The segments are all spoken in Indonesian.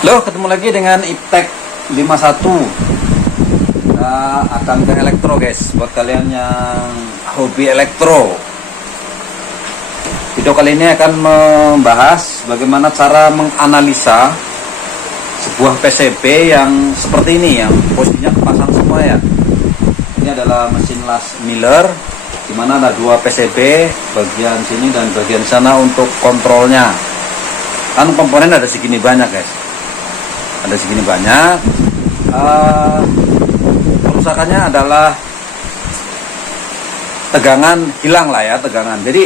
Loh, ketemu lagi dengan Iptek 51. Kita akan ke elektro, guys. Buat kalian yang hobi elektro, video kali ini akan membahas bagaimana cara menganalisa sebuah PCB yang seperti ini, yang posisinya kepasang semua ya. Ini adalah mesin las Miller, dimana ada dua PCB, bagian sini dan bagian sana untuk kontrolnya. Kan komponen ada segini banyak, guys. Ada segini banyak. Kerusakannya adalah tegangan hilang lah ya, tegangan. Jadi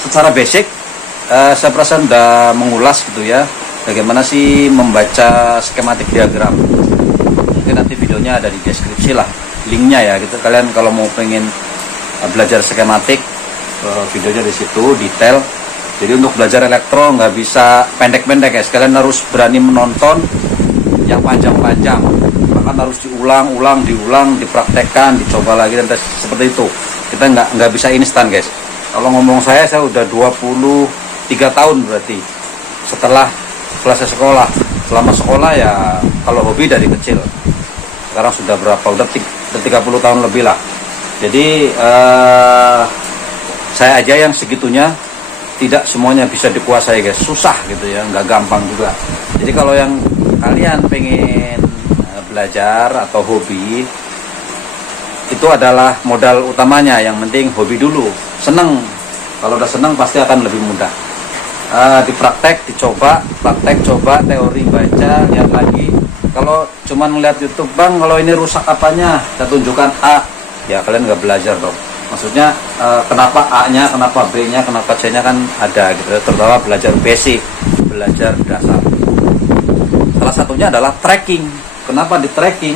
secara basic saya perasaan udah mengulas gitu ya, bagaimana sih membaca skematik diagram. Mungkin nanti videonya ada di deskripsi lah, linknya ya gitu. Kalian kalau mau pengen belajar skematik, videonya di situ detail. Jadi untuk belajar elektro nggak bisa pendek-pendek ya, kalian harus berani menonton yang panjang-panjang, bahkan harus diulang, dipraktekkan, dicoba lagi dan seperti itu. Kita nggak bisa instan, guys. Kalau ngomong saya udah 23 tahun berarti setelah selesai sekolah. Selama sekolah ya kalau hobi dari kecil. Sekarang sudah berapa? Udah 30 tahun lebih lah. Jadi saya aja yang segitunya, tidak semuanya bisa dikuasai, guys. Susah gitu ya, nggak gampang juga. Jadi kalau yang kalian pengen belajar atau hobi, itu adalah modal utamanya. Yang penting hobi dulu, seneng. Kalau udah seneng pasti akan lebih mudah. Dipraktek, dicoba, praktek, coba, teori, baca, lihat lagi. Kalau cuman ngeliat YouTube, bang kalau ini rusak apanya, saya tunjukkan A, ya kalian nggak belajar dong. Maksudnya kenapa A-nya, kenapa B-nya, kenapa C-nya kan ada gitu. Terutama belajar basic, belajar dasar. Salah satunya adalah tracking. Kenapa di tracking?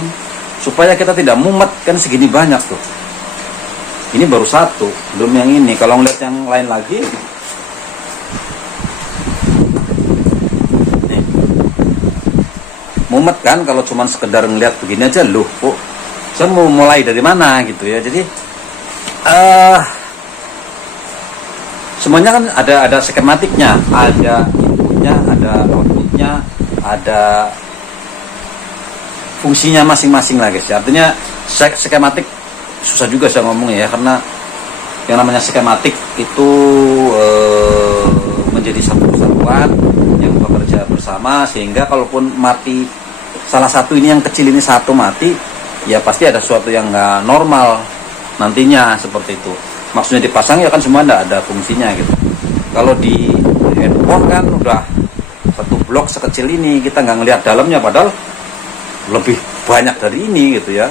Supaya kita tidak mumet, kan segini banyak tuh. Ini baru satu, belum yang ini. Kalau ngeliat yang lain lagi, nih, mumet kan kalau cuman sekedar ngeliat begini aja. Loh, kok saya mau mulai dari mana gitu ya. Jadi semuanya kan ada skematiknya, ada inputnya, ada outputnya, ada fungsinya masing-masing lah, guys. Artinya skematik susah juga saya ngomongnya ya, karena yang namanya skematik itu menjadi satu kesatuan yang bekerja bersama, sehingga kalaupun mati salah satu ini, yang kecil ini satu mati, ya pasti ada sesuatu yang nggak normal nantinya, seperti itu. Maksudnya dipasang ya kan semua ada fungsinya gitu. Kalau di handphone kan udah satu blok sekecil ini, kita nggak ngelihat dalamnya, padahal lebih banyak dari ini gitu ya.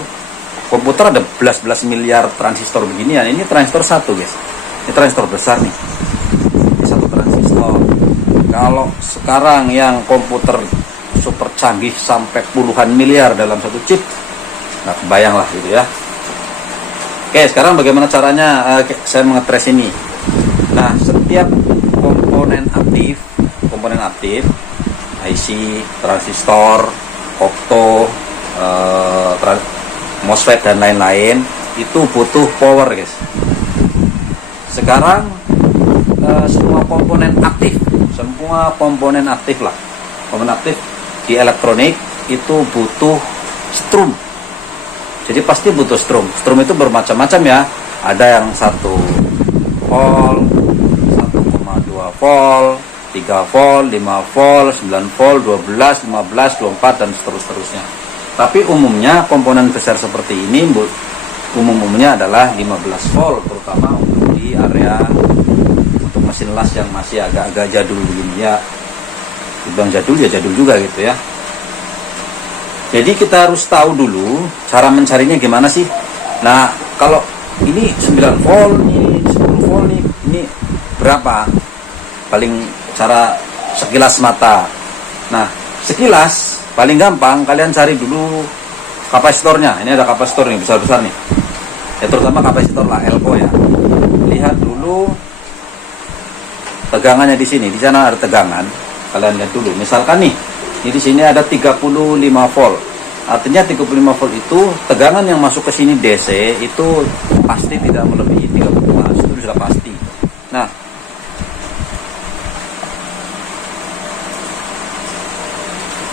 Komputer ada belas miliar transistor beginian. Ini transistor satu, guys. Ini transistor besar nih. Ini satu transistor. Kalau sekarang yang komputer super canggih sampai puluhan miliar dalam satu chip, nggak kebayang lah gitu ya. Oke, sekarang bagaimana caranya saya mengetres ini. Nah, setiap komponen aktif, IC, transistor, opto, MOSFET dan lain-lain, itu butuh power, guys. Sekarang semua komponen aktif lah, komponen aktif di elektronik itu butuh strum. Jadi pasti butuh strum. Strum itu bermacam-macam ya. Ada yang 1 volt, 1,2 volt, 3 volt, 5 volt, 9 volt, 12, 15, 24 dan seterusnya. Tapi umumnya komponen besar seperti ini umumnya adalah 15 volt, terutama untuk di area untuk mesin las yang masih agak-agak jadul begini ya. Dibilang jadul ya jadul juga gitu ya. Jadi kita harus tahu dulu cara mencarinya gimana sih. Nah, kalau ini 9 volt, ini 10 volt, ini berapa? Paling cara sekilas mata. Nah, sekilas paling gampang kalian cari dulu kapasitornya. Ini ada kapasitor nih, besar-besar nih. Ya terutama kapasitor lah, Elko ya. Lihat dulu tegangannya di sini. Di sana ada tegangan. Kalian lihat dulu. Misalkan nih, di sini ada 35 volt. Artinya 35 volt itu tegangan yang masuk ke sini DC itu pasti tidak melebihi 35. Itu sudah pasti. Nah,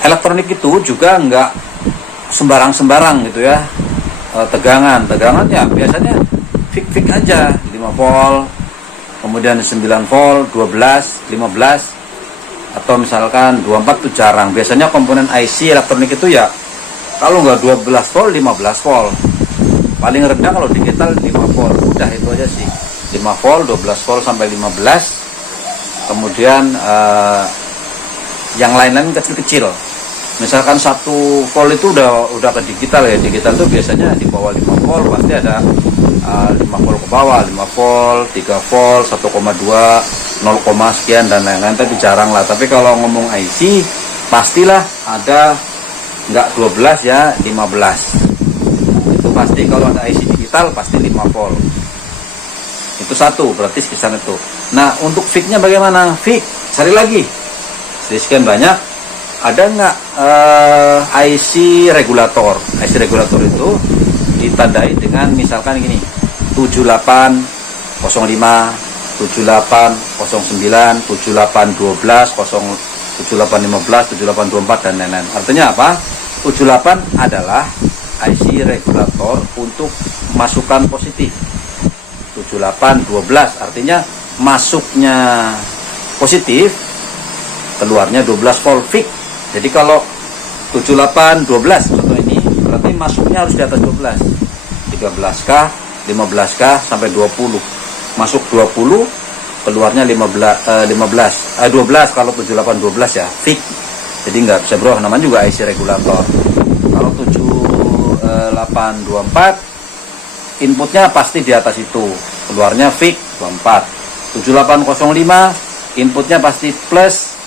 elektronik itu juga nggak sembarang-sembarang gitu ya. Tegangan ya biasanya fix aja 5 volt, kemudian 9 volt, 12, 15, atau misalkan 24 itu jarang. Biasanya komponen IC elektronik itu ya kalau nggak 12 volt, 15 volt. Paling rendah kalau digital 5 volt. Udah itu aja sih. 5 volt, 12 volt sampai 15. Kemudian yang lain-lain kecil-kecil. Misalkan 1 volt itu udah ke digital ya. Digital itu biasanya di bawah 5 volt pasti ada 5 volt ke bawah, 5 volt, 3 volt, 1,2, 0, sekian dan lain-lain, tapi jarang lah. Tapi kalau ngomong IC pastilah ada nggak 12 ya 15. Itu pasti kalau ada IC digital pasti 5 volt. Itu satu, berarti kisaran itu. Nah, untuk fix-nya bagaimana? Fix, cari lagi. Sekian banyak. Ada nggak IC regulator? IC regulator itu ditandai dengan misalkan gini, 7805, 7809, 7812, 7815, 7824 dan lain-lain. Artinya apa? 78 adalah IC regulator untuk masukan positif. 7812 artinya masuknya positif, keluarnya 12 volt fix. Jadi kalau 7812 contoh ini berarti masuknya harus di atas 12. 13K, 15K sampai 20. Masuk 20, keluarnya 12 kalau 7812 ya, fix. Jadi nggak bisa berubah, namanya juga IC regulator. Kalau 7824 inputnya pasti di atas itu, keluarnya fix 24. 7805 inputnya pasti plus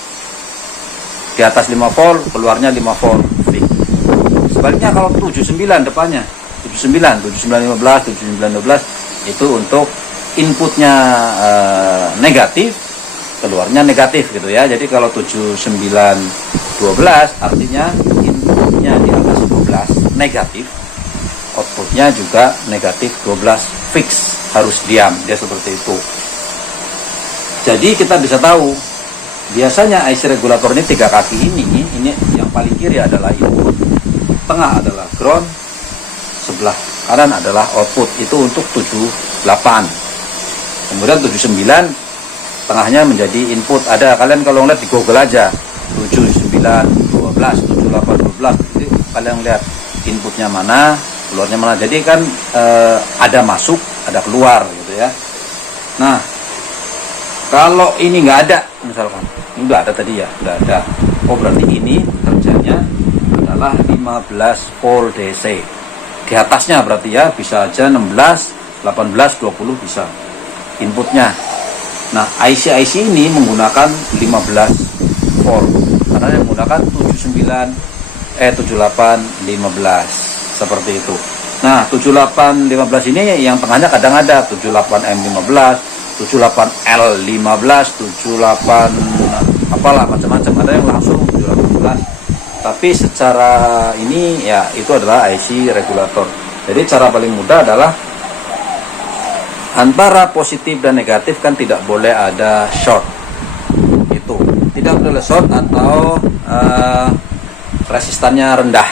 di atas 5 volt, keluarnya 5 volt fix. Sebaliknya kalau 79 depannya 7915, 7912 itu untuk inputnya negatif, keluarnya negatif gitu ya. Jadi kalau 7912 artinya inputnya di atas 12 negatif, outputnya juga negatif 12 fix, harus diam, dia seperti itu. Jadi kita bisa tahu biasanya IC regulator ini 3 kaki ini yang paling kiri adalah input, tengah adalah ground, sebelah kanan adalah output. Itu untuk 78. Kemudian 79 tengahnya menjadi input. Ada, kalian kalau lihat di Google aja 7912, 7812 itu kalian lihat inputnya mana, keluarnya mana. Jadi kan ada masuk, ada keluar gitu ya. Nah, kalau ini nggak ada, misalkan ini nggak ada tadi ya, nggak ada. Oh berarti ini kerjanya adalah 15 volt DC. Di atasnya berarti ya bisa aja 16, 18, 20 bisa inputnya. Nah, IC ini menggunakan 15 volt karena yang menggunakan 7815 seperti itu. Nah, 7815 ini yang tengahnya kadang ada 78M15, 78L15, 78 apalah macam-macam, ada yang langsung 7812. Tapi secara ini ya itu adalah IC regulator. Jadi cara paling mudah adalah antara positif dan negatif kan tidak boleh ada short. Itu tidak boleh short atau resistannya rendah.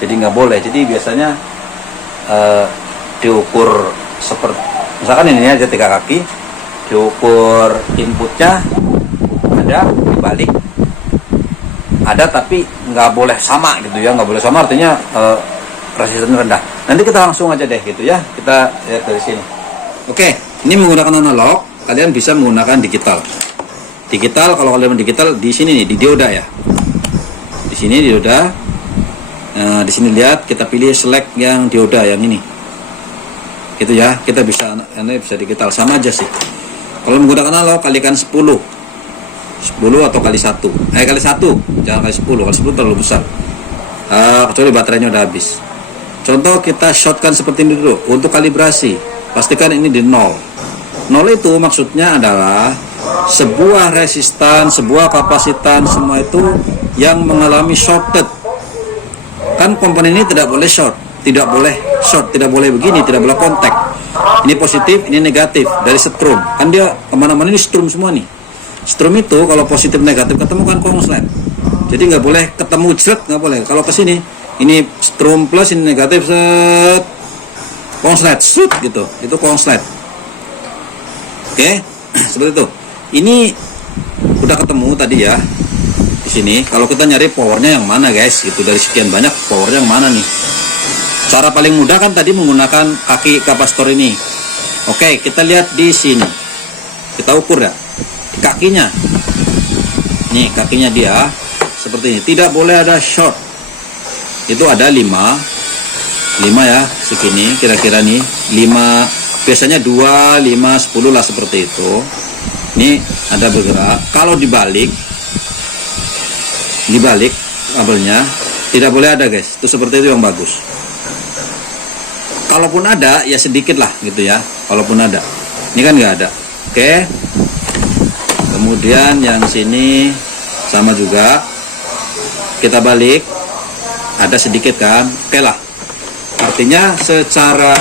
Jadi nggak boleh. Jadi biasanya diukur seperti misalkan ini aja 3 kaki, diukur inputnya ada dibalik, ada tapi nggak boleh sama gitu ya, nggak boleh sama artinya resistannya rendah. Nanti kita langsung aja deh gitu ya, kita lihat dari sini. Oke, ini menggunakan analog, kalian bisa menggunakan digital. Digital kalau kalian digital di sini nih, di dioda ya. Di sini dioda. Nah, di sini lihat kita pilih select yang dioda yang ini. Gitu ya, kita bisa ini bisa digital sama aja sih. Kalau menggunakan analog kalikan 10 atau kali 1 kali 1, jangan kali 10. Kali 10 terlalu besar, kecuali baterainya udah habis. Contoh kita shortkan seperti ini dulu. Untuk kalibrasi pastikan ini di 0 itu maksudnya adalah sebuah resistan, sebuah kapasitan, semua itu yang mengalami shorted. Kan komponen ini tidak boleh short, tidak boleh begini, tidak boleh kontak. Ini positif, ini negatif dari strum. Kan dia kemana-mana ini strum semua nih. Strum itu kalau positif negatif ketemu kan konslet. Jadi nggak boleh ketemu jret, nggak boleh. Kalau ke sini, ini strum plus, ini negatif, set, konslet, shoot gitu. Itu konslet. Oke, seperti itu. Ini udah ketemu tadi ya. Di sini, kalau kita nyari powernya yang mana guys, gitu dari sekian banyak powernya yang mana nih? Cara paling mudah kan tadi menggunakan kaki kapasitor ini. Oke, kita lihat di sini. Kita ukur ya. Kakinya. Nih, kakinya dia seperti ini. Tidak boleh ada short. Itu ada 5 ya, segini kira-kira nih. 5, biasanya 2, 5, 10 lah seperti itu. Ini ada bergerak. Kalau dibalik kabelnya tidak boleh ada guys. Itu seperti itu yang bagus. Kalaupun ada ya sedikit lah gitu ya. Kalaupun ada, ini kan nggak ada. Oke. Kemudian yang sini sama juga. Kita balik, ada sedikit kan. Oke lah. Artinya secara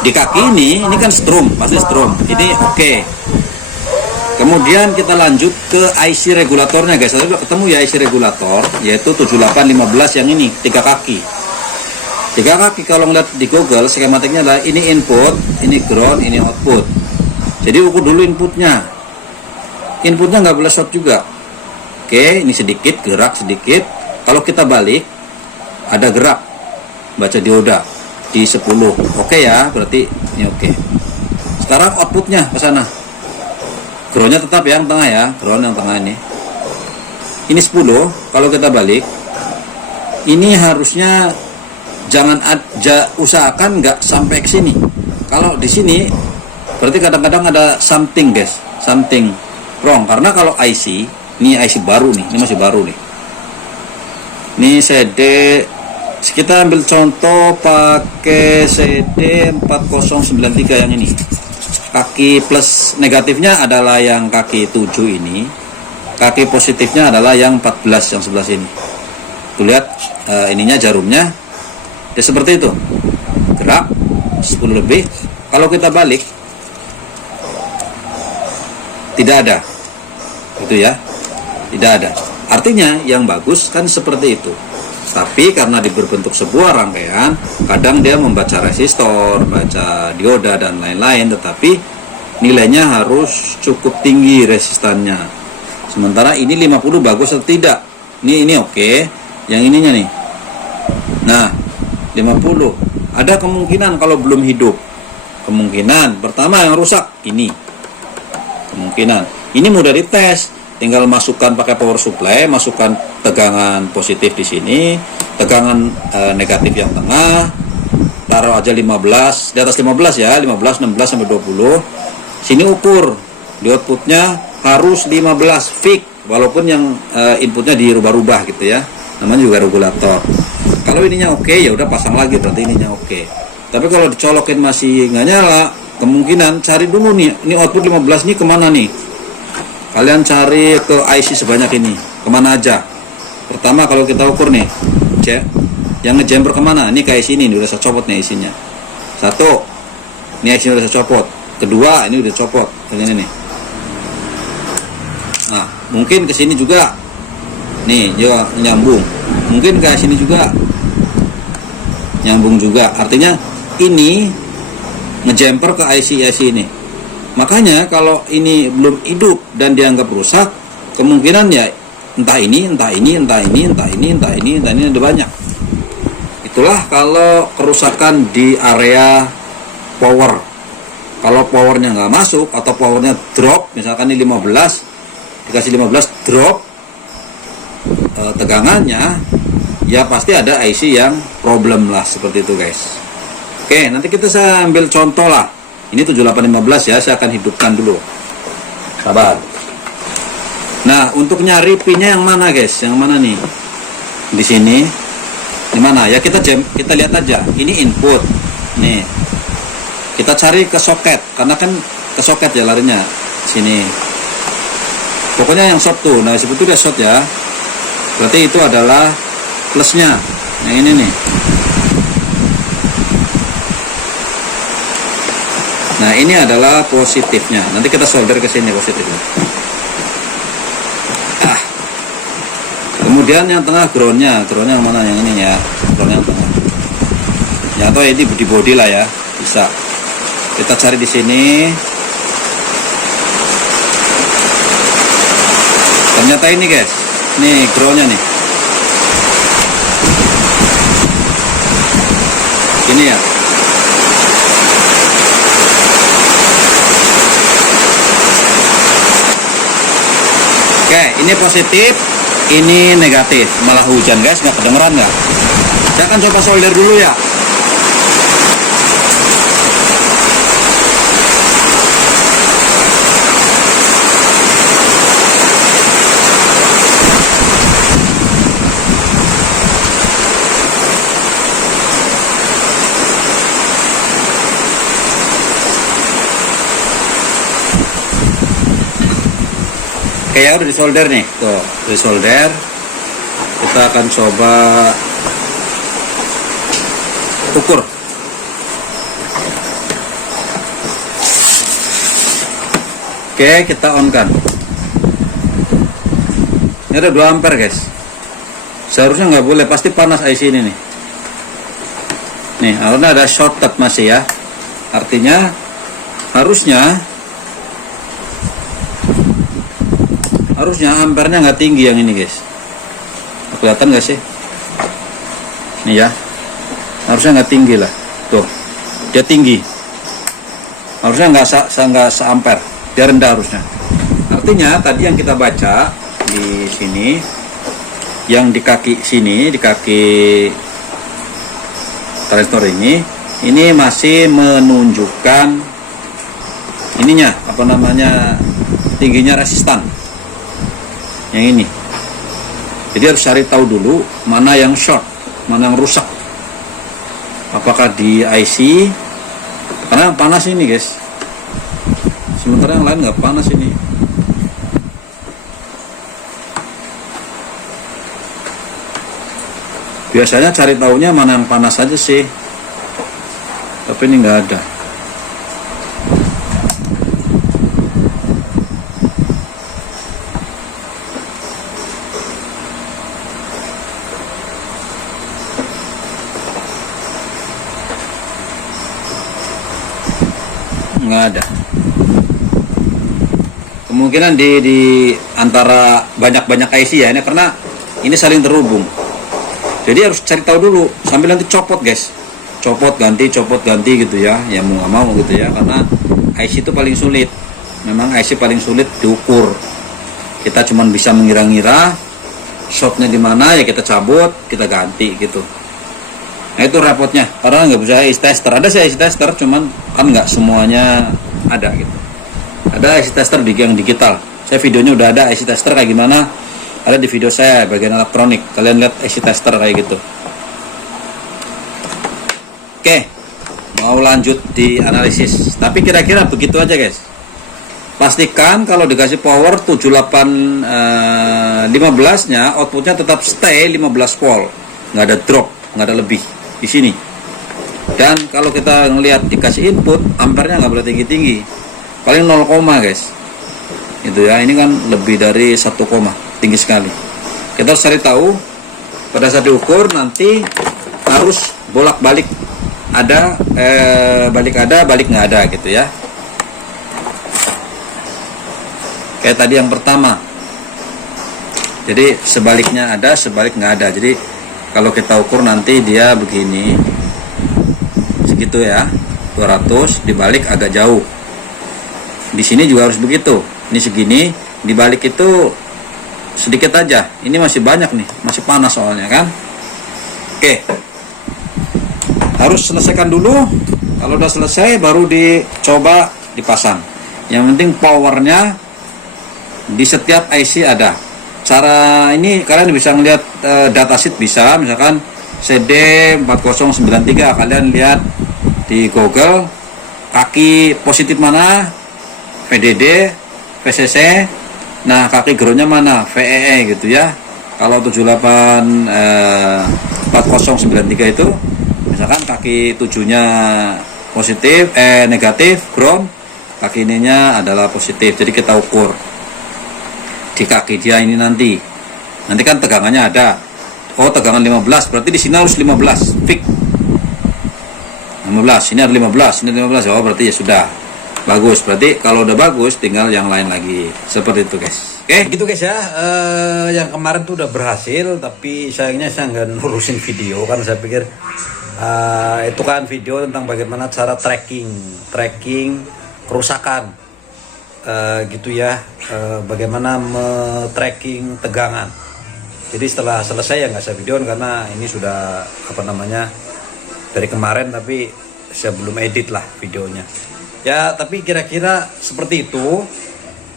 di kaki ini kan strum, pasti strum. Ini oke. Kemudian kita lanjut ke IC regulatornya guys. Tadi udah ketemu ya IC regulator, yaitu 7815 yang ini 3 kaki. 3 kaki kalau ngeliat di Google skematiknya adalah ini input, ini ground, ini output. Jadi ukur dulu inputnya. Inputnya nggak boleh short juga. Oke, ini sedikit gerak sedikit. Kalau kita balik ada gerak, baca dioda di 10. Oke ya, berarti ini oke. Sekarang outputnya ke sana. Groundnya tetap yang tengah ya, ground yang tengah ini. Ini 10. Kalau kita balik, ini harusnya jangan usahakan nggak sampai ke sini. Kalau di sini berarti kadang-kadang ada something guys, something wrong. Karena kalau IC, ini IC baru nih, ini masih baru nih. Ini CD, kita ambil contoh pakai CD 4093 yang ini. Kaki plus negatifnya adalah yang kaki 7 ini. Kaki positifnya adalah yang 14 yang sebelah sini. Tuh lihat ininya jarumnya. Ya seperti itu. Gerak 10 lebih. Kalau kita balik tidak ada. Itu ya. Tidak ada. Artinya yang bagus kan seperti itu. Tapi karena berbentuk sebuah rangkaian, kadang dia membaca resistor, baca dioda dan lain-lain, tetapi nilainya harus cukup tinggi resistannya. Sementara ini 50 bagus atau tidak? Ini oke. Yang ininya nih. Nah, 50. Ada kemungkinan kalau belum hidup. Kemungkinan pertama yang rusak ini. Kemungkinan. Ini mudah dites. Tinggal masukkan pakai power supply, masukkan tegangan positif di sini, tegangan negatif yang tengah, taruh aja 15, di atas 15 ya, 15, 16 sampai 20. Sini ukur di outputnya harus 15 fix, walaupun yang inputnya dirubah-rubah gitu ya. Namanya juga regulator. Kalau ininya oke, ya udah pasang lagi, berarti ininya oke. Tapi kalau dicolokin masih nggak nyala, kemungkinan cari dulu nih, ini output 15 nih kemana nih? Kalian cari ke IC sebanyak ini, kemana aja? Pertama kalau kita ukur nih, yang ngejumper kemana? Ini ke IC ini udah saya copot nih IC-nya. 1, ini IC udah saya copot. Kedua, ini udah copot, ini nih. Nah, mungkin ke sini juga, nih juga nyambung. Mungkin ke sini juga nyambung juga. Artinya ini ngejumper ke IC ini. Makanya kalau ini belum hidup dan dianggap rusak, kemungkinan ya entah ini ada banyak. Itulah kalau kerusakan di area power. Kalau powernya nggak masuk atau powernya drop, misalkan ini 15, dikasih 15 drop tegangannya, ya pasti ada IC yang problem lah seperti itu guys. Oke, nanti kita saya ambil contoh lah. Ini 7815 ya, saya akan hidupkan dulu. Sabar. Nah, untuk nyari pinnya yang mana guys? Yang mana nih? Di sini. Di mana? Ya kita lihat aja. Ini input. Nih. Kita cari ke soket, karena kan ke soket ya larinya. Sini. Pokoknya yang short tuh. Nah, sebetulnya short ya. Berarti itu adalah plusnya. Yang ini nih. Nah, ini adalah positifnya. Nanti kita solder ke sini positifnya. Kemudian yang tengah groundnya yang mana, yang ini ya, ground yang tengah ya, atau ini di body lah ya, bisa kita cari di sini. Ternyata ini guys, nih groundnya nih, ini ya. Oke, ini positif, ini negatif, malah hujan guys, nggak kedengeran nggak? Saya akan coba solder dulu ya. Oke ya, udah disolder nih, tuh disolder. Kita akan coba ukur. Oke, kita on kan. Ini ada 2 ampere guys. Seharusnya nggak boleh, pasti panas IC ini nih. Nih, karena ada shorted masih ya. Artinya harusnya ampernya nggak tinggi yang ini guys. Kelihatan nggak sih? Nih ya, harusnya nggak tinggi lah. Tuh, dia tinggi. Harusnya nggak seampere, dia rendah harusnya. Artinya tadi yang kita baca di sini, yang di kaki sini, di kaki transistor ini masih menunjukkan ininya, apa namanya, tingginya resistan. Yang ini, jadi harus cari tahu dulu mana yang short, mana yang rusak, apakah di IC, karena panas ini guys, sementara yang lain nggak panas ini. Biasanya cari tahunya mana yang panas aja sih, tapi ini nggak ada. Nggak ada. Kemungkinan di antara banyak IC ya, ini karena ini saling terhubung. Jadi harus cari tahu dulu sambil nanti copot guys, copot ganti gitu ya, ya mau nggak mau gitu ya, karena IC itu paling sulit. Memang IC paling sulit diukur. Kita cuman bisa mengira-ngira shortnya di mana, ya kita cabut, kita ganti gitu. Nah itu repotnya, karena nggak bisa IC tester. Ada sih IC tester, cuman kan nggak semuanya ada gitu. Ada IC tester yang digital. Saya videonya udah ada IC tester kayak gimana, ada di video saya bagian elektronik. Kalian lihat IC tester kayak gitu. Oke, mau lanjut di analisis. Tapi kira-kira begitu aja guys. Pastikan kalau dikasih power 7815 nya outputnya tetap stay 15 volt, nggak ada drop, nggak ada lebih di sini. Dan kalau kita ngelihat dikasih input, ampernya nggak boleh tinggi-tinggi, paling 0, guys. Itu ya, ini kan lebih dari 1, tinggi sekali. Kita harus cari tahu pada saat diukur nanti harus bolak-balik, ada balik nggak ada gitu ya. Kayak tadi yang pertama. Jadi sebaliknya ada, sebalik nggak ada. Jadi kalau kita ukur nanti dia begini, segitu ya, 200, dibalik agak jauh. Di sini juga harus begitu. Ini segini, dibalik itu sedikit aja. Ini masih banyak nih, masih panas soalnya kan. Oke, harus selesaikan dulu. Kalau udah selesai baru dicoba dipasang. Yang penting powernya di setiap IC ada. Cara ini kalian bisa ngelihat datasheet, bisa misalkan CD4093, kalian lihat di Google kaki positif mana, VDD, VCC, nah kaki groundnya mana, VEE gitu ya. Kalau 4093 itu misalkan kaki 7-nya positif, negatif ground, kaki ininya adalah positif. Jadi kita ukur di kaki dia ini nanti Nanti kan tegangannya ada. Oh, tegangan 15, berarti di sini harus 15 fix. 15, ini ada 15, ini ada 15. Oh, berarti ya sudah bagus. Berarti kalau udah bagus tinggal yang lain lagi. Seperti itu, guys. Oke, gitu guys ya. Yang kemarin tuh udah berhasil, tapi sayangnya saya nggak nurusin video kan. Saya pikir itu kan video tentang bagaimana cara tracking kerusakan, gitu ya. Bagaimana tracking tegangan. Jadi setelah selesai ya nggak saya videoin karena ini sudah dari kemarin, tapi saya belum edit lah videonya. Ya, tapi kira-kira seperti itu.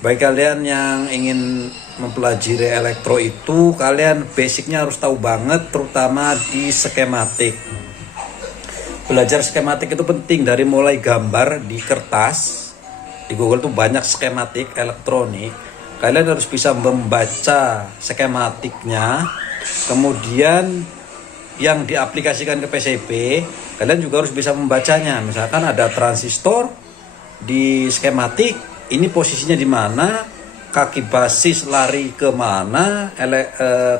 Bagi kalian yang ingin mempelajari elektro itu, kalian basicnya harus tahu banget, terutama di skematik. Belajar skematik itu penting, dari mulai gambar di kertas. Di Google tuh banyak skematik elektronik. Kalian harus bisa membaca skematiknya. Kemudian yang diaplikasikan ke PCB, kalian juga harus bisa membacanya. Misalkan ada transistor di skematik, ini posisinya di mana, kaki basis lari kemana,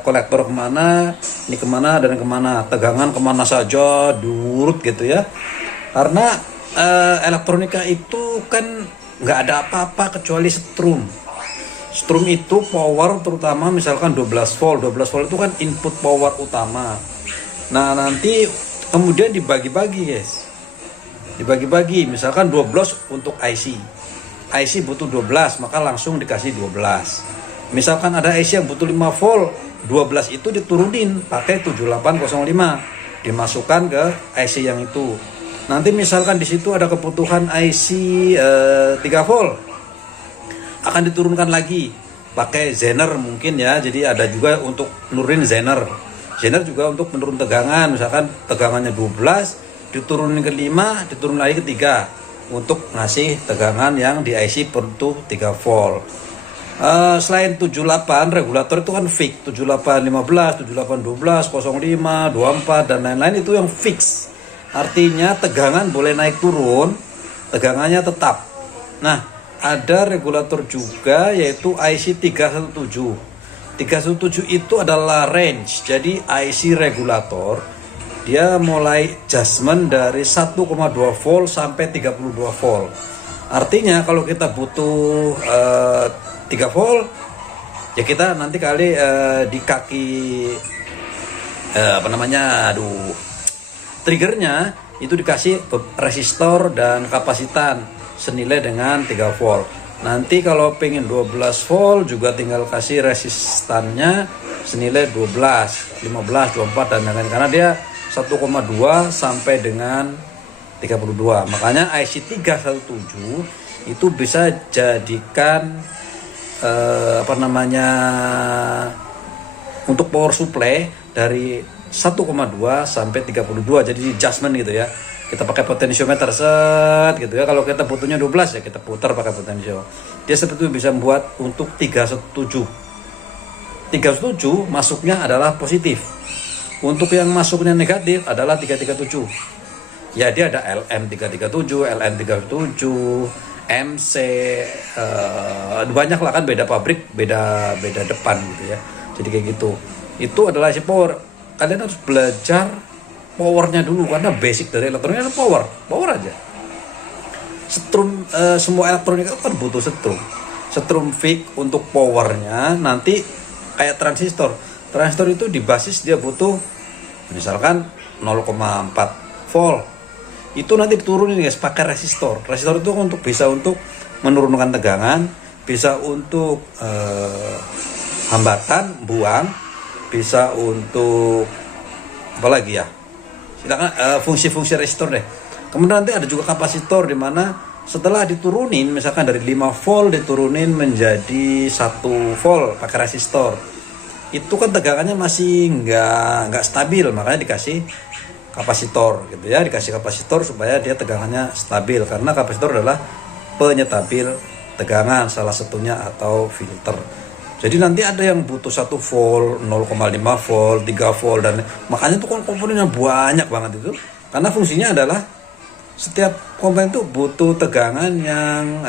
kolektor kemana, ini kemana dan kemana, tegangan kemana saja, diurut gitu ya. Karena elektronika itu kan nggak ada apa-apa kecuali strum. Strum itu power, terutama misalkan 12 volt. 12 volt itu kan input power utama. Nah, nanti kemudian dibagi-bagi, guys. Dibagi-bagi, misalkan 12 untuk IC. IC butuh 12, maka langsung dikasih 12. Misalkan ada IC yang butuh 5 volt, 12 itu diturunin pakai 7805, dimasukkan ke IC yang itu. Nanti misalkan di situ ada kebutuhan IC 3 volt, akan diturunkan lagi pakai Zener mungkin ya. Jadi ada juga untuk nurunin Zener. Zener juga untuk menurun tegangan, misalkan tegangannya 12, diturunin ke 5, diturun lagi ke 3 untuk ngasih tegangan yang di IC perlu 3 volt. Selain 78, regulator itu kan fix, 7815, 7812, 05, 24 dan lain-lain itu yang fix. Artinya tegangan boleh naik turun, tegangannya tetap. Nah, ada regulator juga yaitu IC 317. 317 itu adalah range. Jadi IC regulator dia mulai adjustment dari 1,2 volt sampai 32 volt. Artinya kalau kita butuh 3 volt, ya kita nanti kali di kaki triggernya itu dikasih resistor dan kapasitan senilai dengan 3 volt. Nanti kalau pengen 12 volt juga tinggal kasih resistannya senilai 12, 15, 24 dan lain-lain, karena dia 1,2 sampai dengan 32. Makanya IC 317 itu bisa jadikan untuk power supply dari 1,2 sampai 32. Jadi adjustment gitu ya. Kita pakai potensiometer set gitu ya. Kalau kita butuhnya 12 ya kita putar pakai potensio. Dia seperti itu bisa membuat untuk 317. 317 masuknya adalah positif. Untuk yang masuknya negatif adalah 337. Ya, dia ada LM337, LN37, MC, banyak lah kan, beda pabrik, beda depan gitu ya. Jadi kayak gitu. Itu adalah si power. Kalian harus belajar powernya dulu, karena basic dari elektronika itu power aja. Setrum, semua elektronika kan butuh setrum. Setrum fix untuk powernya. Nanti kayak transistor itu di basis dia butuh misalkan 0,4 volt. Itu nanti diturunin guys pakai resistor. Resistor itu bisa untuk menurunkan tegangan, bisa untuk hambatan buang, bisa untuk apa lagi ya? Silakan fungsi-fungsi resistor deh. Kemudian nanti ada juga kapasitor, di mana setelah diturunin misalkan dari 5 volt diturunin menjadi 1 volt pakai resistor. Itu kan tegangannya masih nggak stabil, makanya dikasih kapasitor gitu ya, dikasih kapasitor supaya dia tegangannya stabil, karena kapasitor adalah penyetabil tegangan salah satunya atau filter. Jadi nanti ada yang butuh 1 volt, 0,5 volt, 3 volt dan makanya itu komponennya banyak banget itu, karena fungsinya adalah setiap komponen itu butuh tegangan yang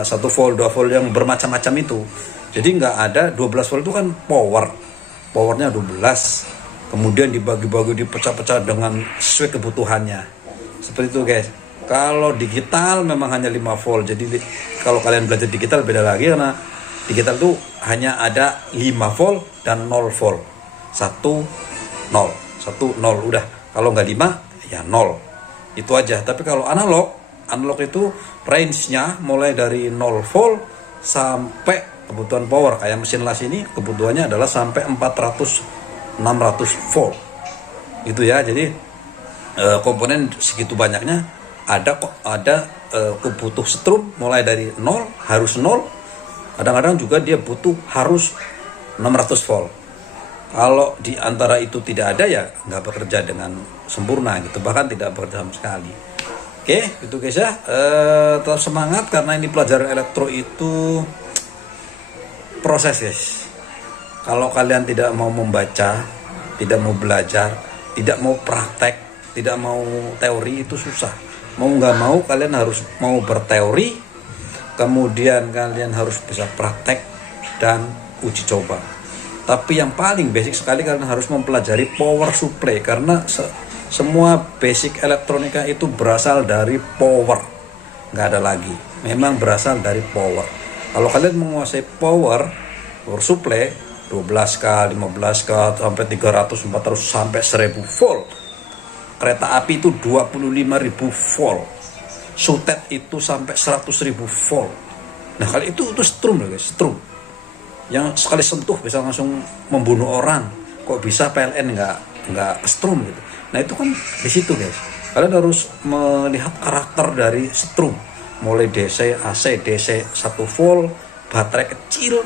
1 volt, 2 volt yang bermacam-macam itu. Jadi nggak ada 12 volt itu kan powernya 12, kemudian dibagi-bagi, dipecah-pecah dengan sesuai kebutuhannya. Seperti itu guys. Kalau digital memang hanya 5 volt. Jadi kalau kalian belajar digital beda lagi, karena digital itu hanya ada 5 volt dan 0 volt. 1 0 udah. Kalau nggak 5 ya 0. Itu aja. Tapi kalau analog itu range-nya mulai dari 0 volt sampai kebutuhan power. Kayak mesin las ini kebutuhannya adalah sampai 400-600 volt. Itu ya. Jadi komponen segitu banyaknya ada kebutuh strum mulai dari 0 harus 0. Kadang-kadang juga dia butuh harus 600 volt. Kalau di antara itu tidak ada ya nggak bekerja dengan sempurna gitu, bahkan tidak bekerja sama sekali. Oke, itu guys ya. Tetap semangat karena ini pelajaran elektro itu proses guys. Kalau kalian tidak mau membaca, tidak mau belajar, tidak mau praktek, tidak mau teori, itu susah. Mau nggak mau kalian harus mau berteori, kemudian kalian harus bisa praktek dan uji coba. Tapi yang paling basic sekali kalian harus mempelajari power supply, karena semua basic elektronika itu berasal dari power, nggak ada lagi. Memang berasal dari power. Kalau kalian menguasai power supply 12K, 15K, sampai 300, 400, sampai 1000 volt. Kereta api itu 25.000 volt. Sutet itu sampai 100.000 volt. Nah, kali itu strum guys, strum. Yang sekali sentuh bisa langsung membunuh orang. Kok bisa PLN nggak strum gitu. Nah, itu kan di situ guys. Kalian harus melihat karakter dari strum. Mulai DC, AC, DC 1 volt, baterai kecil,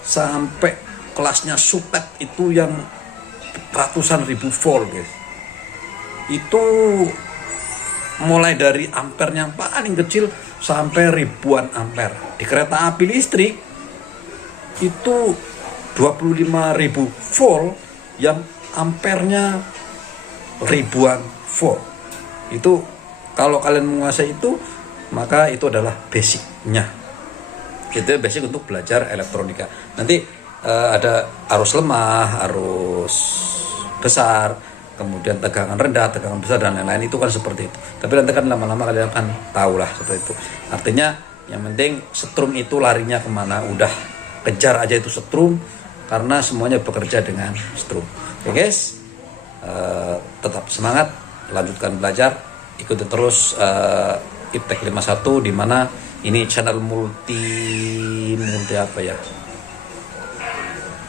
sampai kelasnya sutet itu yang ratusan ribu volt guys. Itu mulai dari ampernya yang paling kecil sampai ribuan ampere. Di kereta api listrik itu 25.000 volt yang ampernya ribuan volt. Itu kalau kalian menguasai itu, maka itu adalah basicnya. Itu basic untuk belajar elektronika. Nanti ada arus lemah, arus besar, kemudian tegangan rendah, tegangan besar, dan lain-lain. Itu kan seperti itu. Tapi nanti kan lama-lama kalian akan tahu lah seperti itu. Artinya yang penting setrum itu larinya kemana, udah kejar aja itu setrum, karena semuanya bekerja dengan setrum. Oke guys, tetap semangat, lanjutkan belajar, ikuti terus Iptek 51, dimana ini channel multi apa ya,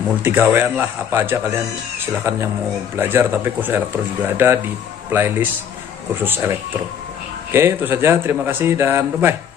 multi gawean lah, apa aja kalian silahkan yang mau belajar. Tapi kursus elektro juga ada di playlist kursus elektro. Oke, itu saja, terima kasih dan bye bye.